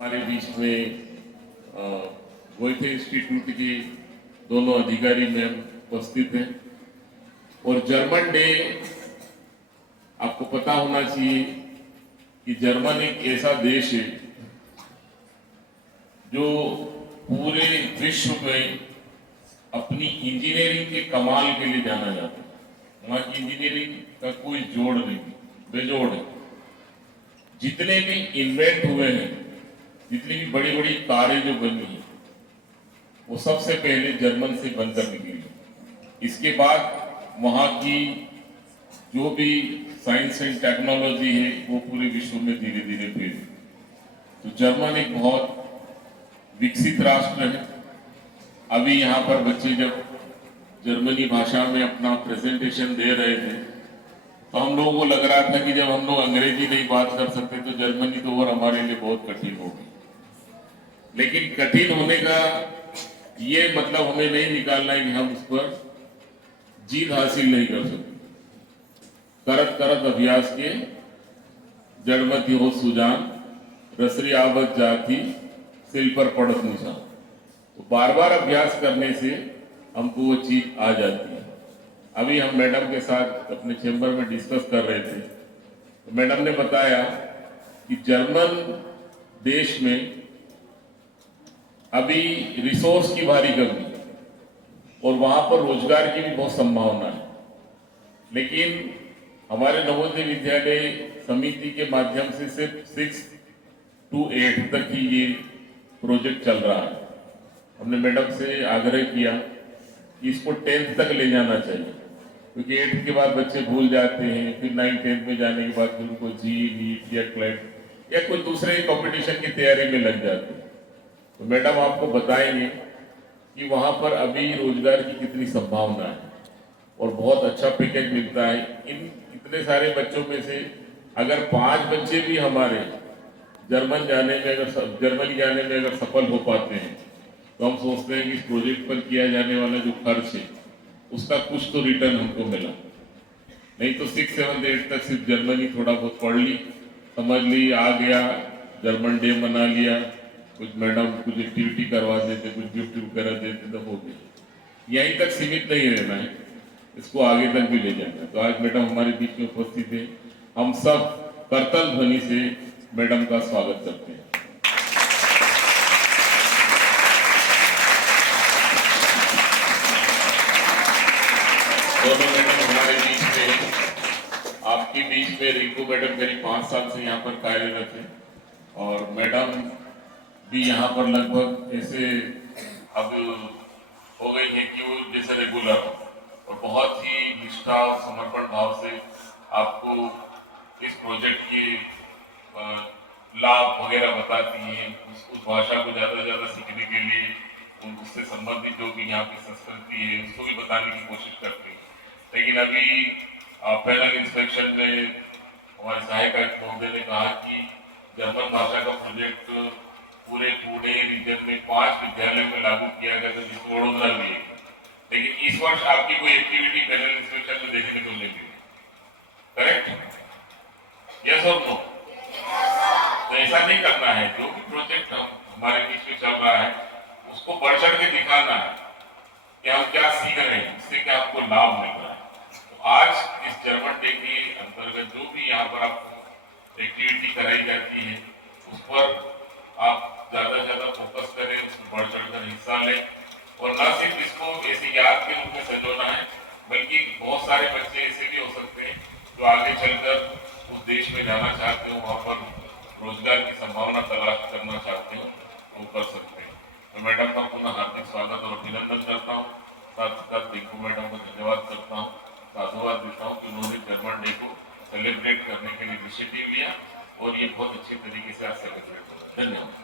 हमारे बीच में गोयथे इंस्टीट्यूट के दोनों अधिकारी मैम उपस्थित हैं और जर्मन डे आपको पता होना चाहिए कि जर्मन एक ऐसा देश है जो पूरे विश्व में अपनी इंजीनियरिंग के कमाल के लिए जाना जाता है। वहाँ की इंजीनियरिंग का कोई जोड़ नहीं, बेजोड़ है। जितने भी इन्वेंट हुए हैं, जितनी भी बड़ी बड़ी कारें जो बनी हैं, वो सबसे पहले जर्मन से बनकर निकली। इसके बाद वहाँ की जो भी साइंस एंड टेक्नोलॉजी है वो पूरे विश्व में धीरे धीरे फैली। तो जर्मन एक बहुत विकसित राष्ट्र है। अभी यहाँ पर बच्चे जब जर्मनी भाषा में अपना प्रेजेंटेशन दे रहे थे तो हम लोगों को लग रहा था कि जब हम लोग अंग्रेजी नहीं बात कर सकते तो जर्मनी तो और हमारे लिए बहुत कठिन होगी। लेकिन कठिन होने का ये मतलब हमें नहीं निकालना है कि हम उस पर जीत हासिल नहीं कर सकते। करत करत अभ्यास के जड़मती हो सुजान, रसरी आवत जाती सिल पर पड़त निशान। तो बार बार अभ्यास करने से हमको वो चीज आ जाती है। अभी हम मैडम के साथ अपने चैम्बर में डिस्कस कर रहे थे तो मैडम ने बताया कि जर्मन देश में अभी रिसोर्स की भारी कमी है और वहां पर रोजगार की भी बहुत संभावना है। लेकिन हमारे नवोदय विद्यालय समिति के माध्यम से सिर्फ 6 to 8 तक ही ये प्रोजेक्ट चल रहा है। हमने मैडम से आग्रह किया कि इसको 10th तक ले जाना चाहिए, क्योंकि 8th के बाद बच्चे भूल जाते हैं। फिर 9th 10th में जाने के बाद फिर उनको जी नीट या क्लैट या कोई दूसरे कंपटीशन की तैयारी में लग जाते हैं। तो मैडम आपको बताएंगे कि वहां पर अभी रोजगार की कितनी संभावना है और बहुत अच्छा पैकेज मिलता है। इन इतने सारे बच्चों में से अगर 5 बच्चे भी हमारे जर्मनी जाने में अगर सफल हो पाते हैं तो हम सोचते हैं कि इस प्रोजेक्ट पर किया जाने वाला जो खर्च है उसका कुछ तो रिटर्न हमको मिला। नहीं तो 6, 7, 8 तक सिर्फ जर्मनी थोड़ा बहुत पढ़ ली, समझ ली, आ गया, जर्मन डे मना लिया, कुछ मैडम कुछ एक्टिविटी करवा देते, कुछ गिफ्ट वगैरह देते तो हो गया। यहीं तक सीमित नहीं रहना है, इसको आगे तक भी ले जाना है। तो आज मैडम हमारे बीच में उपस्थित है। हम सब करतल ध्वनि से मैडम का स्वागत करते हैं। दोनों मैडम हमारे बीच में, आपके बीच में रिंकू मैडम करीब 5 साल से यहाँ पर कार्यरत है और मैडम भी यहाँ पर लगभग ऐसे अब हो गई है कि वो जैसे रेगुलर और बहुत ही निष्ठा और समर्पण भाव से आपको इस प्रोजेक्ट के लाभ वगैरह बताती हैं। उस भाषा को ज़्यादा से ज़्यादा सीखने के लिए उससे संबंधित जो भी यहाँ की संस्कृति है उसको भी बताने की कोशिश करती है। लेकिन अभी पैनल इंस्पेक्शन में हमारे सहायक आयुक्त महोदय ने कहा कि जर्मन भाषा का प्रोजेक्ट पूरे पुणे रीजन में 5 विद्यालयों में लागू किया गया था, जिसमें वडोदरा भी है। लेकिन इस वर्ष आपकी कोई एक्टिविटी पैनल इंस्पेक्शन में देखने को नहीं मिली, करेक्ट? यस और नो? तो ऐसा नहीं करना है। जो भी प्रोजेक्ट हमारे बीच में चल रहा है उसको बढ़ चढ़ के दिखाना है कि हम क्या सीख रहे हैं, इससे क्या आपको लाभ मिल रहा है। तो आज इस जर्मन डे के अंतर्गत जो भी यहाँ पर आपको एक्टिविटी कराई जाती है उस पर आप ज्यादा से ज्यादा फोकस करें, उसमें बढ़ चढ़कर हिस्सा लें और न सिर्फ इसको ऐसी याद के रूप में संजोना है, बल्कि बहुत सारे बच्चे ऐसे भी हो सकते हैं जो आगे चलकर उस देश में जाना चाहते हो, वहाँ पर रोजगार की संभावना तलाश करना चाहते हो, वो कर सकते हैं। तो मैडम का पुनः हार्दिक स्वागत और अभिनंदन करता हूँ। साथ ही साथ रिंकू मैडम को धन्यवाद करता हूँ, साधुवाद देता हूँ कि उन्होंने जर्मन डे को सेलिब्रेट करने के लिए इनिशिएटिव लिया और ये बहुत अच्छे तरीके से आज सेलिब्रेट हो रहा है। धन्यवाद।